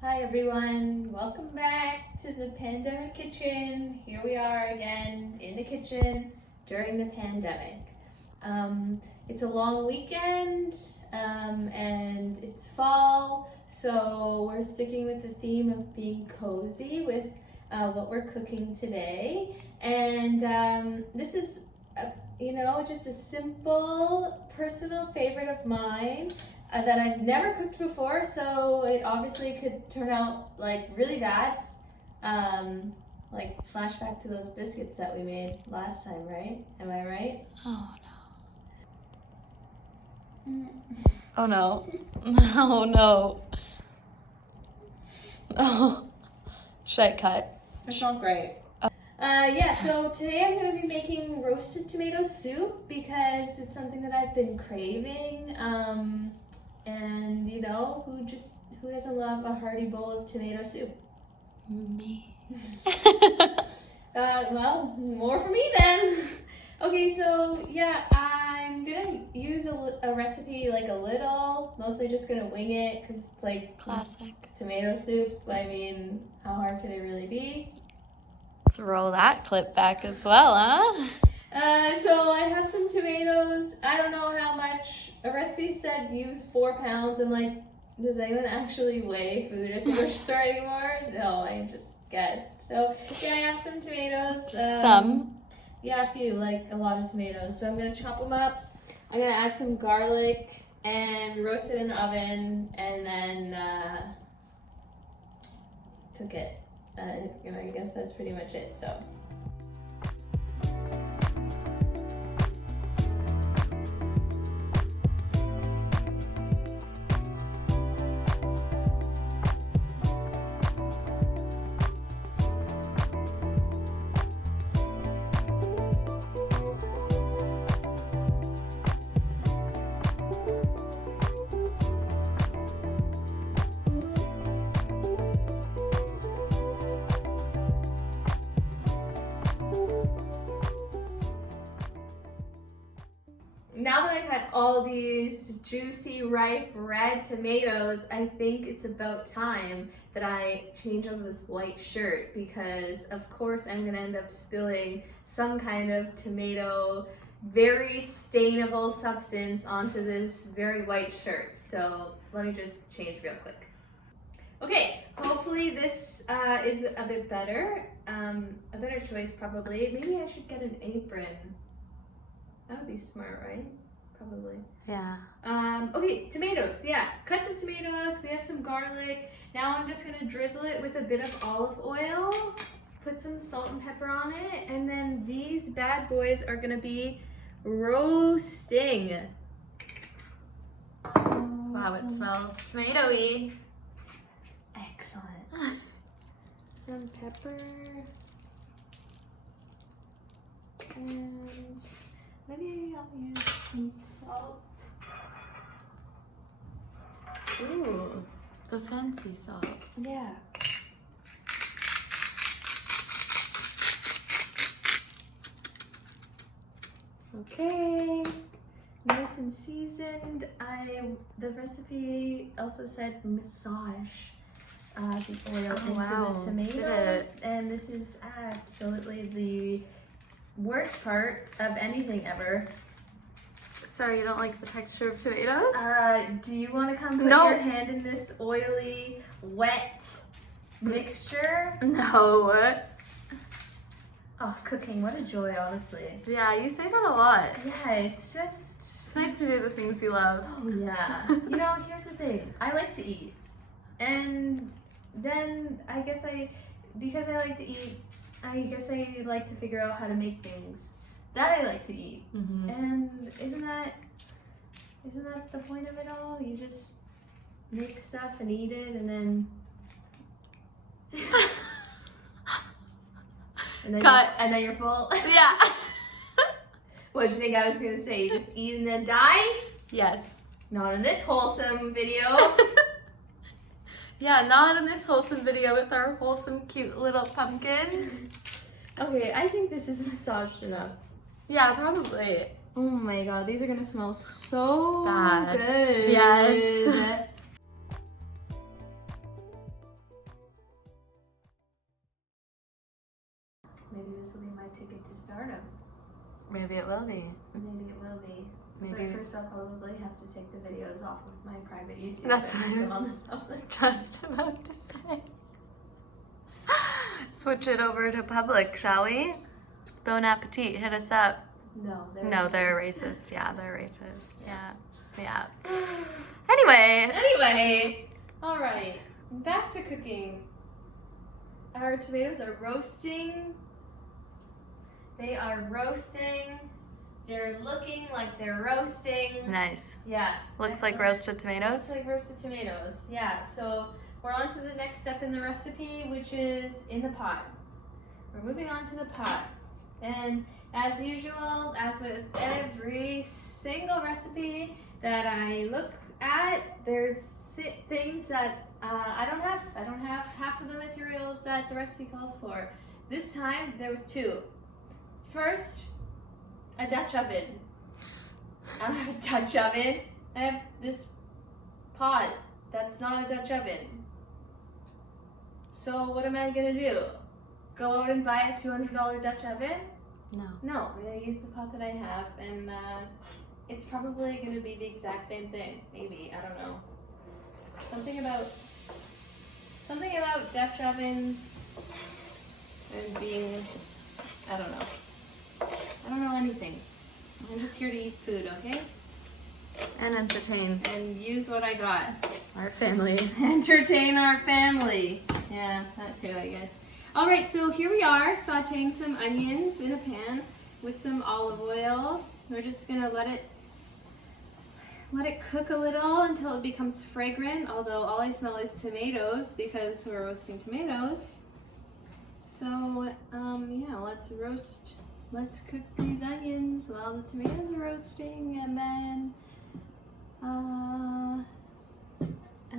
Hi everyone, welcome back to the Pandemic Kitchen. Here we are again in the kitchen during the pandemic. It's a long weekend and it's fall, so we're sticking with the theme of being cozy with what we're cooking today. And this is, just a simple personal favorite of mine. That I've never cooked before, so it obviously could turn out like really bad. Like flashback to those biscuits that we made last time, right? Am I right? Oh no. Oh no. Oh no. Oh. Should I cut? It's not great. So today I'm going to be making roasted tomato soup because it's something that I've been craving. And who doesn't love a hearty bowl of tomato soup? Me. Well, more for me then. Okay, so yeah, I'm gonna use a recipe like a little, mostly just gonna wing it because it's like Classic. tomato soup. I mean, how hard could it really be? Let's roll that clip back as well, huh? So I have some tomatoes. I don't know how much. A recipe said use 4 pounds. I'm like, does anyone actually weigh food at the grocery store anymore? No, I just guessed. So yeah, I have some tomatoes. Some. Yeah, a few, like a lot of tomatoes. So I'm gonna chop them up. I'm gonna add some garlic and roast it in the oven, and then cook it. I guess that's pretty much it. So. Now that I've had all these juicy, ripe, red tomatoes, I think it's about time that I change over this white shirt because, of course, I'm gonna end up spilling some kind of tomato, very stainable substance onto this very white shirt. So let me just change real quick. Okay, hopefully this is a bit better. A better choice probably. Maybe I should get an apron. That would be smart, right? Probably. Yeah. Okay, tomatoes. Yeah, cut the tomatoes. We have some garlic. Now I'm just gonna drizzle it with a bit of olive oil. Put some salt and pepper on it, and then these bad boys are gonna be roasting. Wow, it smells tomatoey. Excellent. Some pepper. And maybe I'll use some salt. Ooh, the fancy salt. Yeah. Okay. Nice and seasoned. The recipe also said massage the oil into the tomatoes, and this is absolutely the worst part of anything ever. Sorry, you don't like the texture of tomatoes? Do you want to come put No. your hand in this oily, wet mixture? No. Oh, cooking, what a joy, honestly. Yeah, you say that a lot. Yeah, it's just... It's nice to do the things you love. Oh, yeah. Here's the thing. I like to eat. And then because I like to eat, I guess I like to figure out how to make things that I like to eat. Mm-hmm. And isn't that the point of it all? You just make stuff and eat it, and then Cut. And then you're full. Yeah. What do you think I was gonna say? You just eat and then die? Yes. Not in this wholesome video. Yeah, not in this wholesome video with our wholesome, cute little pumpkins. Okay, I think this is massaged enough. Yeah, probably. Oh my god, these are gonna smell so Bad. good. Yes. maybe this will be my ticket to stardom. Maybe it will be. Maybe it will be. Maybe. But first I'll probably have to take the videos off of my private YouTube. That's and what I put on was the public. just about to say. Switch it over to public, shall we? Bon appetit, hit us up. No, They're racist. Yeah, they're racist. Yeah. Anyway. All right. Back to cooking. Our tomatoes are roasting. They are roasting. They're looking like they're roasting. Nice. Yeah. Looks like excellent. roasted tomatoes. Looks like roasted tomatoes. Yeah. So we're on to the next step in the recipe, which is in the pot. We're moving on to the pot. And as usual, as with every single recipe that I look at, there's things that I don't have. I don't have half of the materials that the recipe calls for. This time there was two. First, a Dutch oven. I don't have a Dutch oven. I have this pot that's not a Dutch oven. So what am I gonna do? Go out and buy a $200 Dutch oven? No, I'm gonna use the pot that I have, and it's probably gonna be the exact same thing. Maybe, I don't know. Something about Dutch ovens and being, I don't know. I don't know anything. I'm just here to eat food, okay? And entertain And use what I got. our family. Entertain our family. Yeah, that too, I guess. All right, so here we are sauteing some onions in a pan with some olive oil. We're just gonna let it cook a little until it becomes fragrant, although all I smell is tomatoes because we're roasting tomatoes. So, yeah, let's cook these onions while the tomatoes are roasting, and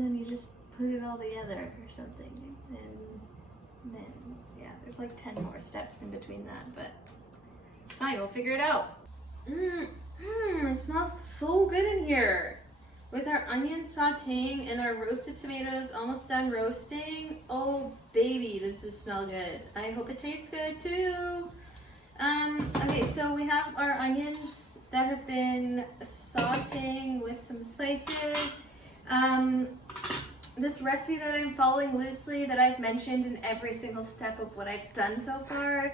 then you just put it all together or something, and then, yeah, there's like 10 more steps in between that, but it's fine, we'll figure it out. It smells so good in here. With our onions sauteing and our roasted tomatoes almost done roasting. Oh baby, does this smell good. I hope it tastes good too. Okay, so we have our onions that have been sauteing with some spices. This recipe that I'm following loosely, that I've mentioned in every single step of what I've done so far,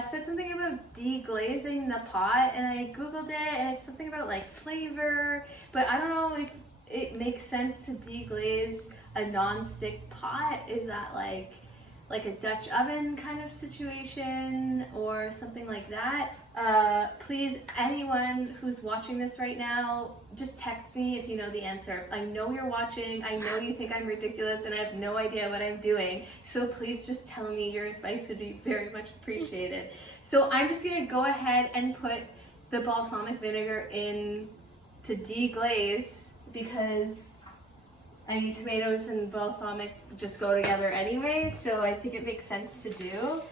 said something about deglazing the pot, and I googled it, and it's something about like flavor, but I don't know if it makes sense to deglaze a non-stick pot. Is that like a Dutch oven kind of situation or something like that? Please, anyone who's watching this right now, just text me if you know the answer. I know you're watching, I know you think I'm ridiculous and I have no idea what I'm doing, so please just tell me. Your advice would be very much appreciated. So I'm just gonna go ahead and put the balsamic vinegar in to deglaze, because I mean, tomatoes and balsamic just go together anyway, so I think it makes sense to do.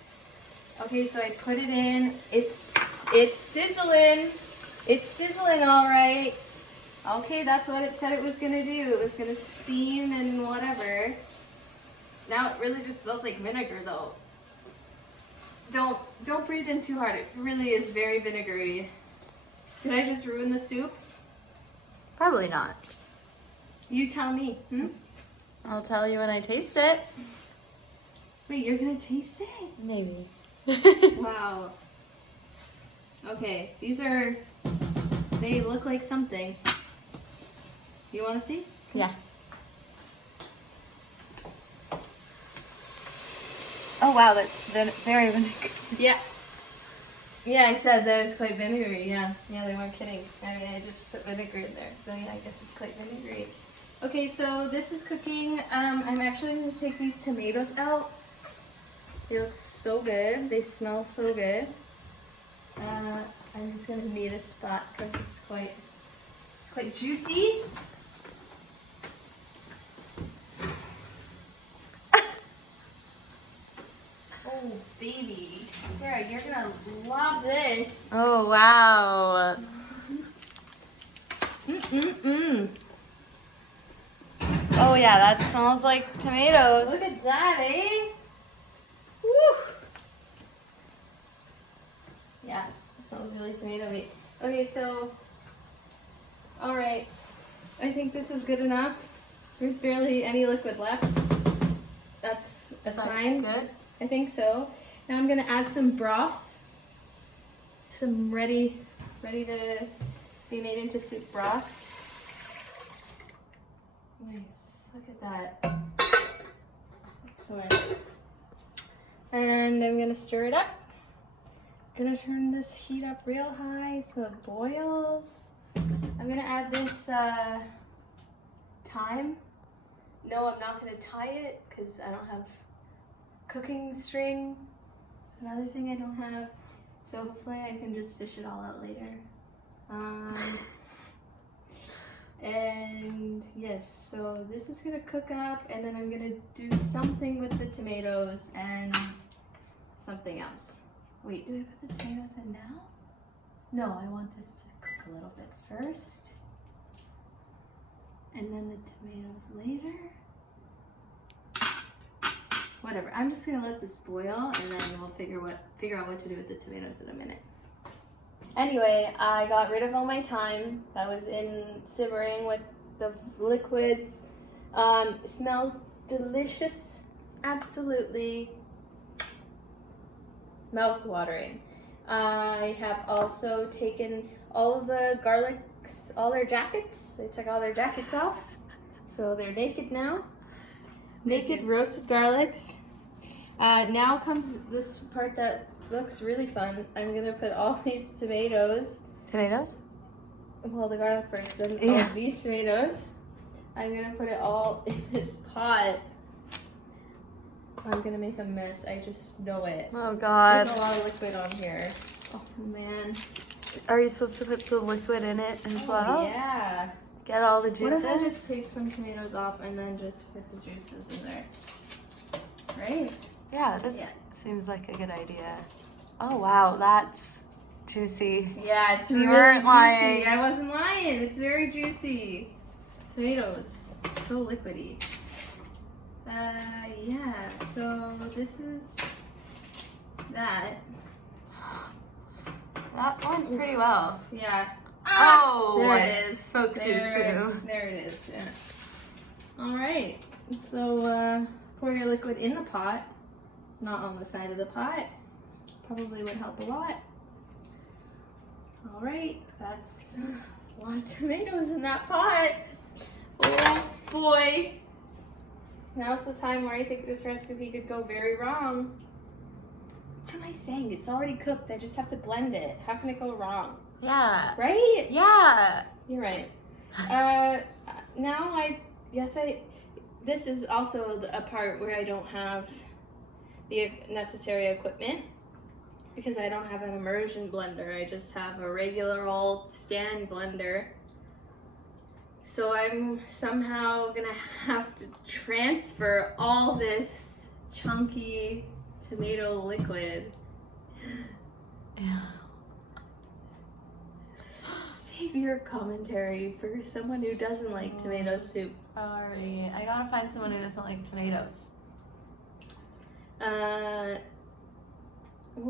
Okay, so I put it in. It's sizzling. It's sizzling all right. Okay, that's what it said it was gonna do. It was gonna steam and whatever. Now it really just smells like vinegar though. Don't breathe in too hard. It really is very vinegary. Did I just ruin the soup? Probably not. You tell me. I'll tell you when I taste it. Wait, you're gonna taste it? Maybe. Wow. Okay, they look like something. You wanna see? Yeah. Oh wow, that's very vinegary. Yeah. Yeah, I said that it's quite vinegary, yeah. Yeah, they weren't kidding. I mean, I just put vinegar in there, so yeah, I guess it's quite vinegary. Okay, so this is cooking. I'm actually going to take these tomatoes out. They look so good. They smell so good. I'm just going to knead a spot because it's quite juicy. Oh, baby. Sarah, you're going to love this. Oh wow. Oh yeah, that smells like tomatoes. Look at that, eh? Woo! smells really tomatoey. Okay, so, all right. I think this is good enough. There's barely any liquid left. That's a sign. Good. I think so. Now I'm gonna add some broth. Some ready to be made into soup broth. Nice, look at that. Excellent. And I'm gonna stir it up. I'm gonna turn this heat up real high so it boils. I'm gonna add this thyme. No, I'm not gonna tie it because I don't have cooking string. It's another thing I don't have. So hopefully I can just fish it all out later. And yes, so this is gonna cook up and then I'm gonna do something with the tomatoes and something else. Wait, do I put the tomatoes in now? No, I want this to cook a little bit first. And then the tomatoes later. Whatever, I'm just gonna let this boil and then we'll figure out what to do with the tomatoes in a minute. Anyway, I got rid of all my thyme that was in simmering with the liquids. Smells delicious, absolutely mouth-watering. I have also taken all of the garlics, all their jackets. I took all their jackets off, so they're naked now. Naked roasted garlics. Now comes this part that looks really fun. I'm gonna put all these tomatoes. Tomatoes? Well, the garlic first, then Yeah. all these tomatoes. I'm gonna put it all in this pot. I'm gonna make a mess. I just know it. Oh God. There's a lot of liquid on here. Oh man. Are you supposed to put the liquid in it as Oh, well? yeah. Get all the What juices? if I just take some tomatoes off and then just put the juices in there? Right? Yeah, this Yeah. seems like a good idea. Oh wow, that's juicy. Yeah, it's You really weren't juicy. lying. I wasn't lying. It's very juicy. Tomatoes, so liquidy. Yeah. So this is that. That went pretty well. Yeah. Oh, there I it is. spoke too soon. There it is. Yeah. All right. So pour your liquid in the pot, not on the side of the pot. Probably would help a lot. All right. That's a lot of tomatoes in that pot. Oh boy. Now's the time where I think this recipe could go very wrong. What am I saying? It's already cooked. I just have to blend it. How can it go wrong? Yeah. Right? Yeah. You're right. Now this is also a part where I don't have the necessary equipment because I don't have an immersion blender. I just have a regular old stand blender. So I'm somehow gonna have to transfer all this chunky tomato liquid. Yeah. Save your commentary for someone who doesn't like tomato soup. Sorry, I gotta find someone who doesn't like tomatoes. What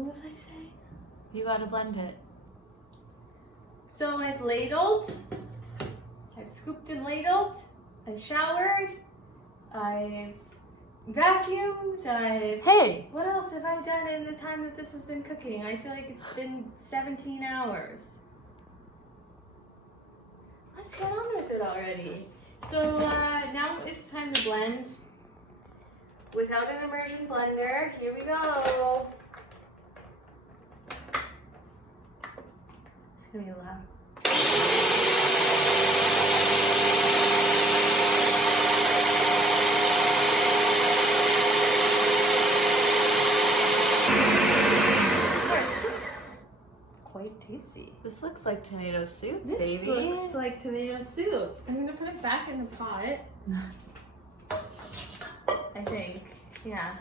was I saying? You gotta blend it. So I've ladled, I've scooped and ladled, I've showered, I've vacuumed, Hey! what else have I done in the time that this has been cooking? I feel like it's been 17 hours. Let's get on with it already. So now it's time to blend. Without an immersion blender, here we go. It's gonna be loud. Sorry, this looks quite tasty. This looks like tomato soup, This baby. looks like tomato soup. I'm gonna put it back in the pot. I think. Yeah.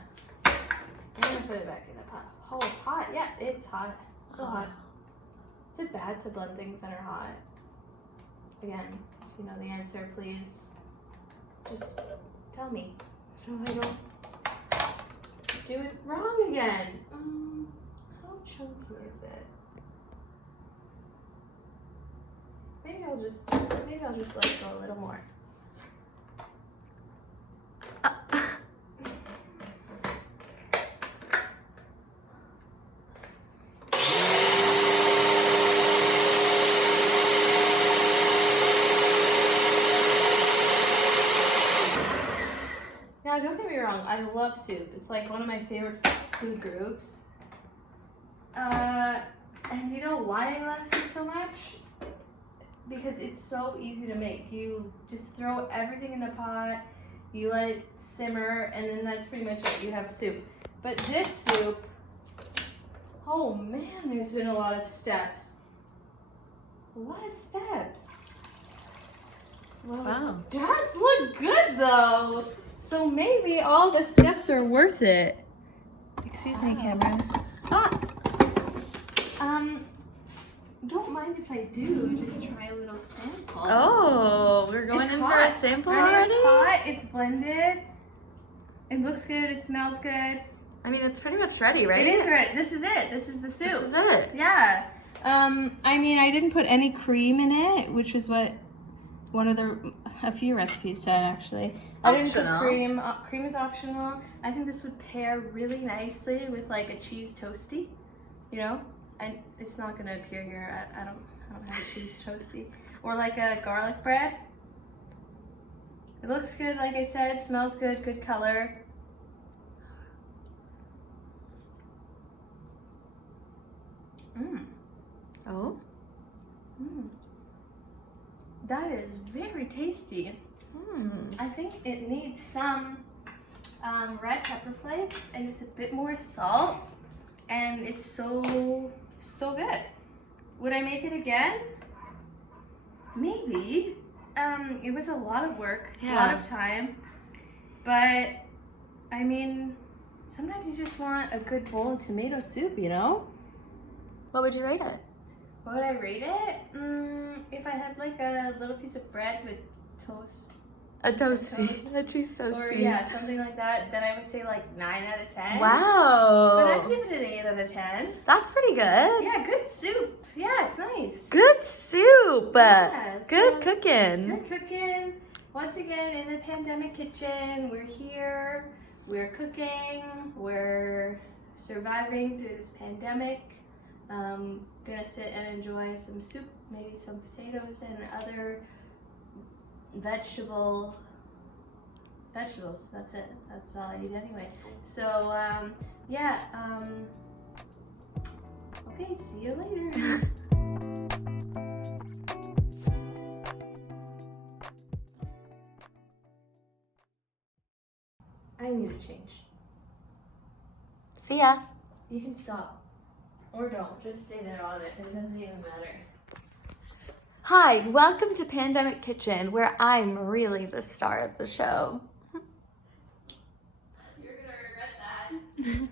I'm gonna put it back in the pot. Oh, it's hot. Yeah, it's hot. Still hot. Is it bad to blend things that are hot? Again, if you know the answer, please just tell me so I don't do it wrong again. How chunky is it? Maybe I'll just let it go a little more. Now, don't get me wrong, I love soup. It's like one of my favorite food groups. And you know why I love soup so much? Because it's so easy to make. You just throw everything in the pot, you let it simmer, and then that's pretty much it. You have soup. But this soup, oh man, there's been a lot of steps. A lot of steps. Well, Wow. it does look good though. So maybe all the steps are worth it. Excuse me, camera. Don't mind if I do. Just try a little sample. Oh, we're going It's in hot. for a sample I mean, already? it's hot. It's blended. It looks good. It smells good. I mean, it's pretty much ready, right? It is right. This is it. This is the soup. This is it. Yeah. I mean, I didn't put any cream in it, which is what a few recipes said actually. I didn't put Optional. cream. Cream is optional. I think this would pair really nicely with like a cheese toasty. You know, and it's not gonna appear here. I don't have a cheese toasty or like a garlic bread. It looks good, like I said. Smells good. Good color. Oh? That is very tasty. I think it needs some red pepper flakes and just a bit more salt, and it's so good. Would I make it again? Maybe. It was a lot of work, a lot of time, but I mean, sometimes you just want a good bowl of tomato soup, you know? What would you rate it? What would I rate it? If I had like a little piece of bread with toast. A toasty. toast. A cheese toasty. Or yeah, something like that, then I would say like 9 out of 10. Wow. But I'd give it an 8 out of 10. That's pretty good. Yeah, good soup. Yeah, it's nice. Good soup. Yeah, Good so- cooking. Good cooking. Once again, in the pandemic kitchen, we're here. We're cooking. We're surviving through this pandemic. Gonna sit and enjoy some soup, maybe some potatoes and other vegetables. That's it. That's all I eat anyway. So yeah. Okay. See you later. I need to change. See ya. You can stop. Or don't. Just stay there on it. It doesn't even matter. Hi, welcome to Pandemic Kitchen, where I'm really the star of the show. You're gonna regret that.